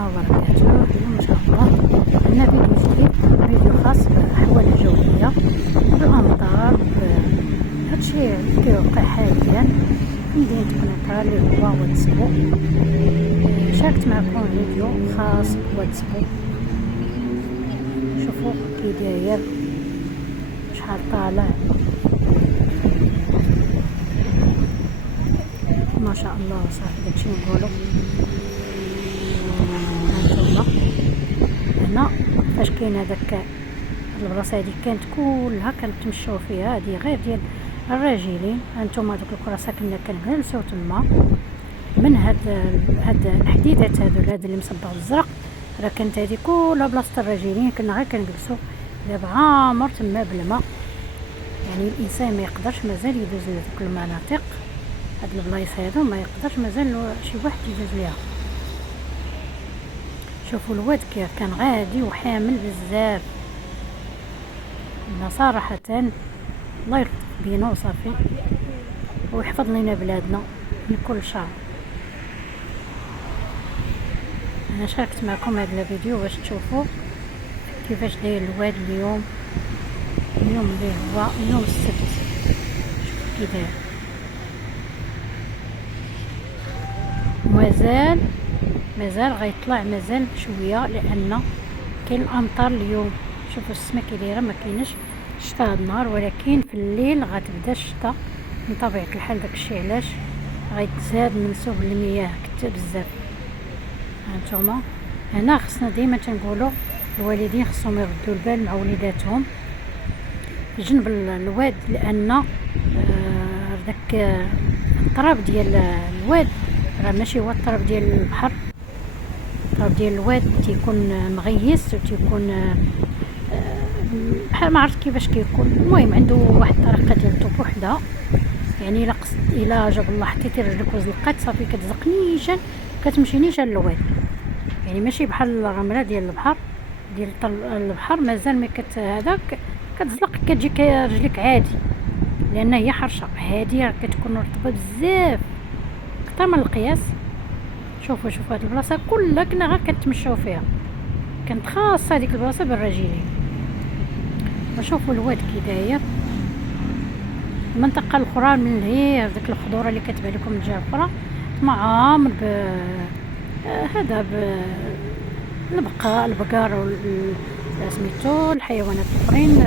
الله وبركاته. اليوم ان شاء الله عندنا فيديو جديد، فيديو خاص بالاحوال الجويه بالامطار هادشي اللي كيوقع حاليا في مدينه قنيطره اللي هو واتسبو. شاركت معكم فيديو خاص بواتسبو. شوفوا كي داير، شحال طالع ما شاء الله. صافي داكشي نقولوا. هانتوما هنا فاش كاين هذاك البلاصه هذه كانت كلها كنتمشاو فيها، هذه غير ديال الراجلين. هانتوما دوك الكراسه كنا كنجلسوا تما من هاد الحديدات هذا اللي مصبغ بالزرق، راه كانت هذه كلها بلاصه الراجلين، كنا غير كنجلسوا. دابا عامر تما بالماء، يعني الانسان ما يقدرش مازال يدوز لهذوك المناطق، هاد البلايص هادو ما يقدرش مازال شي واحد يدوز ليها. شوفوا الواد كيف كان غادي وحامل بزاف. صراحه الله يلطف بينا وصافي ويحفظ لنا بلادنا من كل شر. انا شاركت معكم هذا الفيديو باش تشوفوا كيفاش داير الواد اليوم اللي هو يوم السبت. شوفوا كي داير، مازال غيطلع مازال شويه لان كاين الامطار اليوم. شوفوا السما كي دايره، ما كاينش شتا هاد النهار، ولكن في الليل غتبدا الشتا من طبيعه الحال. داكشي علاش غيتزاد منسوب المياه كتير بزاف. هانتوما هنا خصنا ديما تنقولوا الوالدين خصهم يردوا البال مع وليداتهم جنب الواد، لان داك التراب ديال الواد راه ماشي هو التراب ديال البحر. التراب ديال الواد تيكون مغيس وتيكون بحال ما عرفت كيفاش كيكون. المهم عنده واحد الطريقه ديال الطوب وحده، يعني الا جاب الله حطيتي رجلك وزلقات صافي كتزق نيشان كتمشي نيشان للواد، يعني ماشي بحال الرمله ديال البحر. ديال البحر مازال ما هذاك كتزلق كتجيك رجلك عادي، لان هي حرشه. هذه كتكون رطبه بزاف اكثر من القياس. شوفوا هاد البلاصه كلها كنا غير كنتمشاو فيها، كانت خاصه هذيك البلاصه بالراجلين. وشوفوا الواد كي داير. المنطقه الاخرى من هي داك الخضوره اللي كتبان لكم من الجهه الاخرى معامر هذا البقر سميتو الحيوانات الاخرين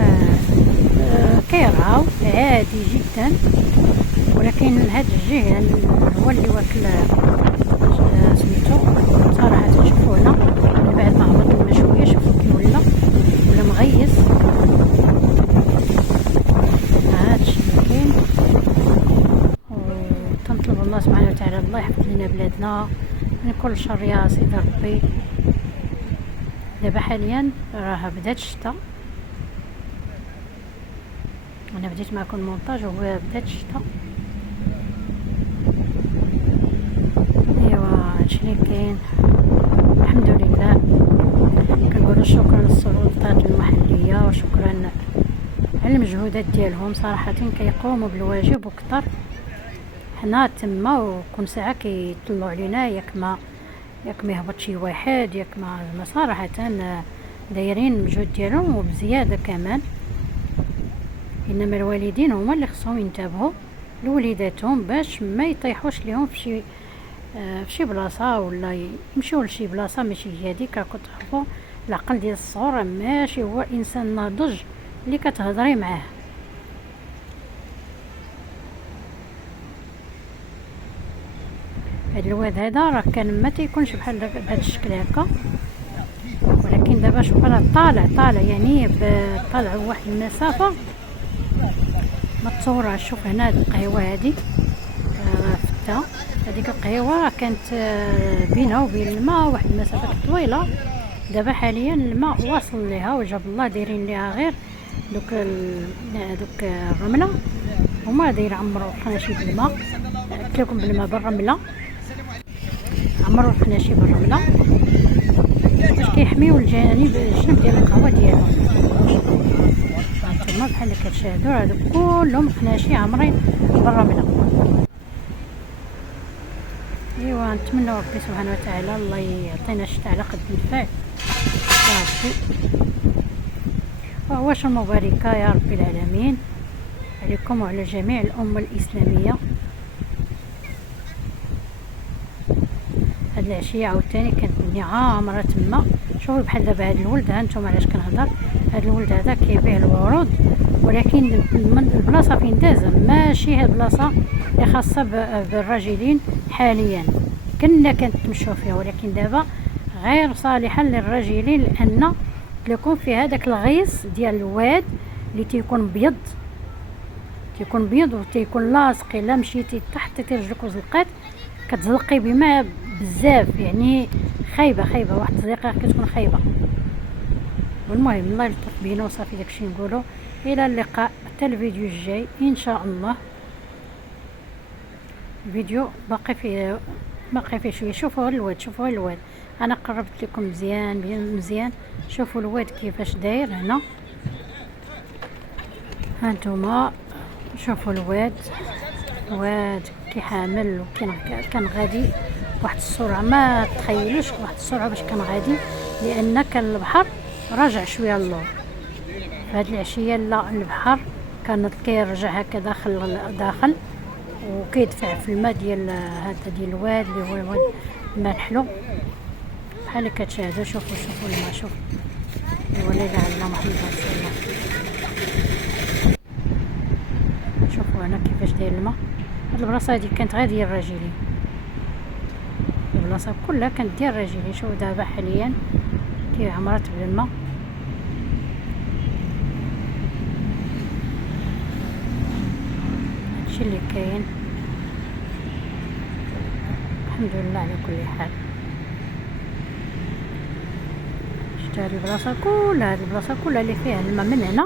كيرعاو عادي جدا. ولكن هذا الجهه هو اللي واكل سميتو صراحه. تشوفوا هنا من بعد ما هبط الماء شويه، شوفوا كي ولا مغيس. هادشي اللي كاين، وتنطلب الله سبحانه وتعالى الله يحفظ لنا بلادنا من كل شر يا سيدي ربي. دابا حاليا راه بدات الشتا، انا بديت معكم المونتاج وهو بدات الشتا. ايوا هادشي اللي كاين. الحمد لله كنقولوا شكرا للسلطات المحليه وشكرا على المجهودات ديالهم، صراحه كيقوموا بالواجب وكثر. حنا تما وكل ساعه كيطلعوا علينا ياك ما يهبط شي واحد، ياك ما صراحه دايرين المجهود ديالهم وبزياده كمان. انما الوالدين هما اللي خصهم ينتبهوا لوليداتهم باش ما يطيحوش ليهم في شي بلاصه، ولا يمشيو لشي بلاصه ماشي هي هذيك. راكم تعرفوا العقل ديال الصغور ماشي هو انسان ناضج اللي كتهضري معاه. هاد الواد هذا راه كان ما تيكونش بحال بهذا الشكل هكا، ولكن دابا شوف راه طالع يعني طالع واحد المسافه ما تصورهاش. شوف هنا هاد القهوه هادي فتا، هذيك القهوه كانت بينها وبين الماء واحد المسافه طويله. دابا حاليا الماء واصل ليها وجاب الله دايرين ليها غير دوك الرمله. هما داير عمروا الخناشي بالماء، قلت لكم بالماء بالرمله، عمروا الخناشي بالرمله باش كيحميو الجنب ديال القهوه ديالهم. هانتوما بحال اللي كتشاهدوا هادو كلهم خناشي عامرين بالرمله. ايوا نتمنى ربي سبحانه وتعالى الله يعطينا الشتاء على قد الفعل يا ربي، وعواشر مباركة يا رب العالمين عليكم وعلى جميع الأمة الإسلامية. هاد العشية عاوتاني كانت مني عامرة تما. شوفوا بحال دابا هاد الولد، ها نتوما علاش كنهضر، هاد الولد هذا كيبيع الورود، ولكن من البلاصة فين داز ماشي هاد البلاصة اللي خاصة بالراجلين حاليا، كنا كنتمشوا فيها، ولكن دابا غير صالحة للراجلين لأن تكون في هذاك الغيص ديال الواد اللي تيكون بيض، تيكون بيض وتيكون لاصق. الا مشيتي تحت رجلك وزلقات كتزلقي بما بزاف، يعني خايبه واحد الزلقه كتكون خايبه. والمهم الله يلطف بينا وصافي داكشي نقولوا. الى اللقاء حتى الفيديو الجاي ان شاء الله. الفيديو باقي فيه شويه. شوفوا الواد، شوفوا الواد، انا قربت لكم مزيان. شوفوا الواد كيفاش داير هنا، هانتوما شوفوا الواد كي حامل كان غادي واحد السرعه ما تخيلوش، واحد السرعه باش كان غادي، لان كان البحر رجع شويه اللور. فهاد العشيه لا البحر كان كيرجع هكا داخل وكيدفع في الماء ديال هذا ديال الواد اللي هو الواد مالحلو بحال كتشاهدوا. شوفوا الماء، شوف الوليد على محمد رسول الله. شوفوا هنا كيفاش داير الماء. هاد البلاصه هادي كانت غير ديال الراجلين، البلاصه كلها كانت ديال الراجلين. شوفوا دابا حاليا كي عمرت بالماء. هادشي اللي كاين، الحمد لله على كل حال. شفت هاد البلاصه كلها اللي فيها الماء من هنا